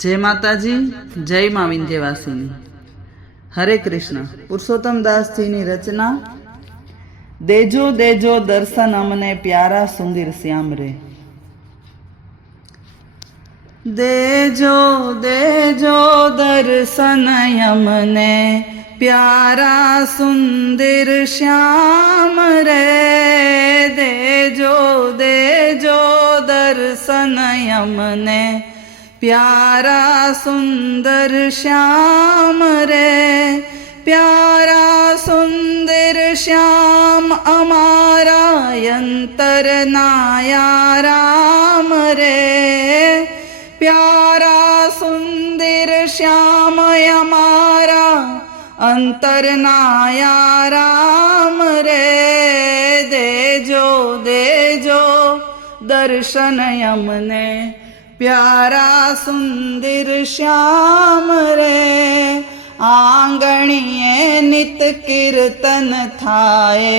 जय माताजी, जय माँ विंध्यवासिनी। हरे कृष्ण। पुरुषोत्तम दास जी नी रचना। देजो देजो दर्शन अमने प्यारा सुंदर श्याम रे। देजो देजो दर्शन अमने प्यारा सुंदर श्याम रे। देजो देजो दर्शन अमने प्यारा सुंदर श्याम रे। प्यारा सुंदर श्याम अमारा अंतर नाया राम रे। प्यारा सुंदर श्याम अमारा अंतर नाया राम रे। देजो देजो दर्शन यमने प्यारा सुंदर श्याम रे। आंगणिये नित कीर्तन थाए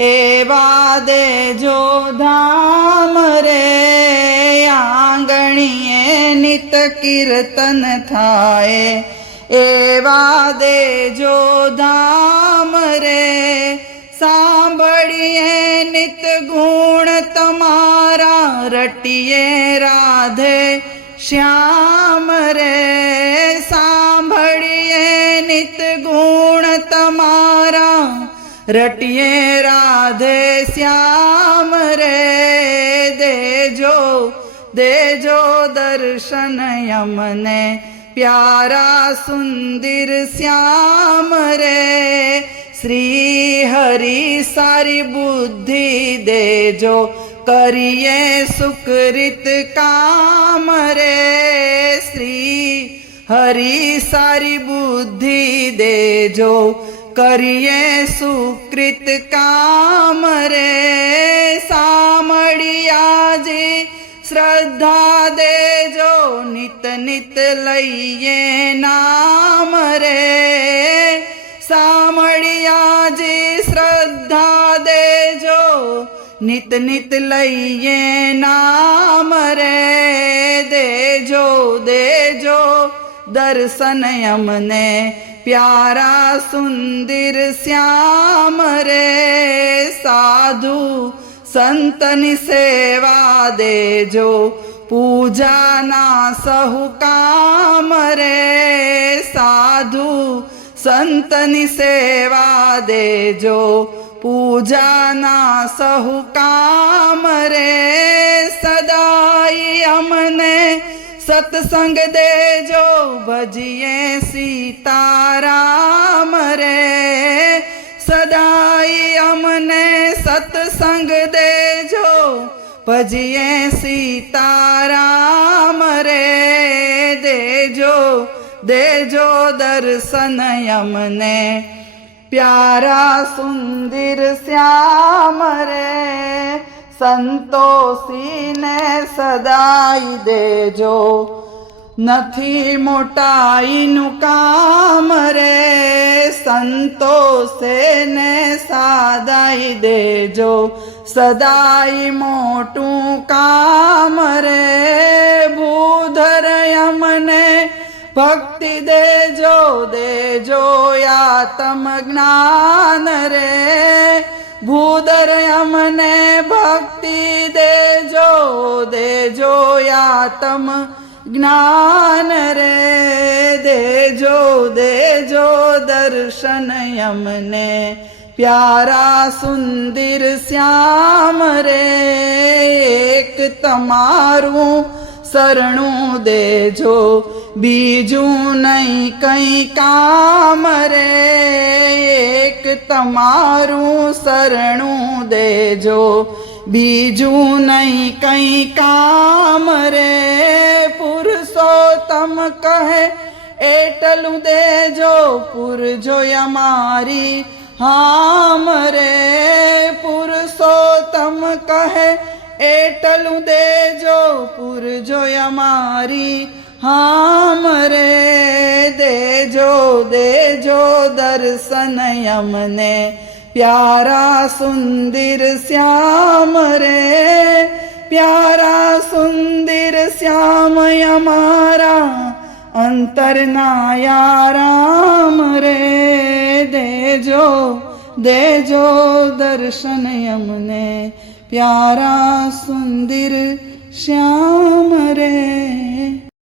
एवा देजो धाम रे। आंगणिये नित कीर्तन थाए एवा देजो धाम रे। सांभळिए नित गुण तमारा रटिए राधे श्याम रे। सांभळिए नित गुण तमारा रटिए राधे श्याम रे। देजो देजो दर्शन यमने प्यारा सुंदर श्याम रे। श्री हरि सारी बुद्धि देजो करिए सुकृत काम रे। श्री हरि सारी बुद्धि देजो करिए सुकृत काम रे। सामड़िया जी श्रद्धा देजो नित नित लइए नाम रे। सामड़िया जी श्रद्धा देजो नित नित लइए नाम रे। देजो देजो दर्शन यमने प्यारा सुंदर श्याम रे। साधु संतन सेवा देजो पूजा ना सहु काम रे। साधु संतन सेवा देजो पूजा ना सहु काम रे। सदाई हमने सत्संग देजो भजिए सीताराम रे। सदाई हमने सत्संग देजो भजिए सीताराम रे। देजो देजो दर्शन यमने प्यारा सुंदर श्याम रे। संतोषी ने सदाई देजो नथी मोटाई नु काम रे। संतोषे ने सदाई देजो सदाई मोटू काम रे। भूधर यमने भक्ति देजो देजो आत्म ज्ञान रे। भूधर यमने भक्ति देजो देजो आत्म ज्ञान रे। देजो देजो दर्शन यमने प्यारा सुंदर श्याम रे। एक तमारू शरणु देजो बीजू नहीं कई काम रे। एक तमारू शरणु देजो बीजू नहीं कई काम रे। पुरुषोत्तम कहे एटलू देजो पुरजो यमारी हाम रे। पुरुषोत्तम कहे एटलू देजो पुरजो यमारी हाम रे। देजो देजो दर्शन यमने प्यारा सुंदर श्याम रे। प्यारा सुंदर श्याम हमारा અંતરના યારામ રે દેજો દેજો દર્શન અમને પ્યારા સુંદર શ્યામ રે.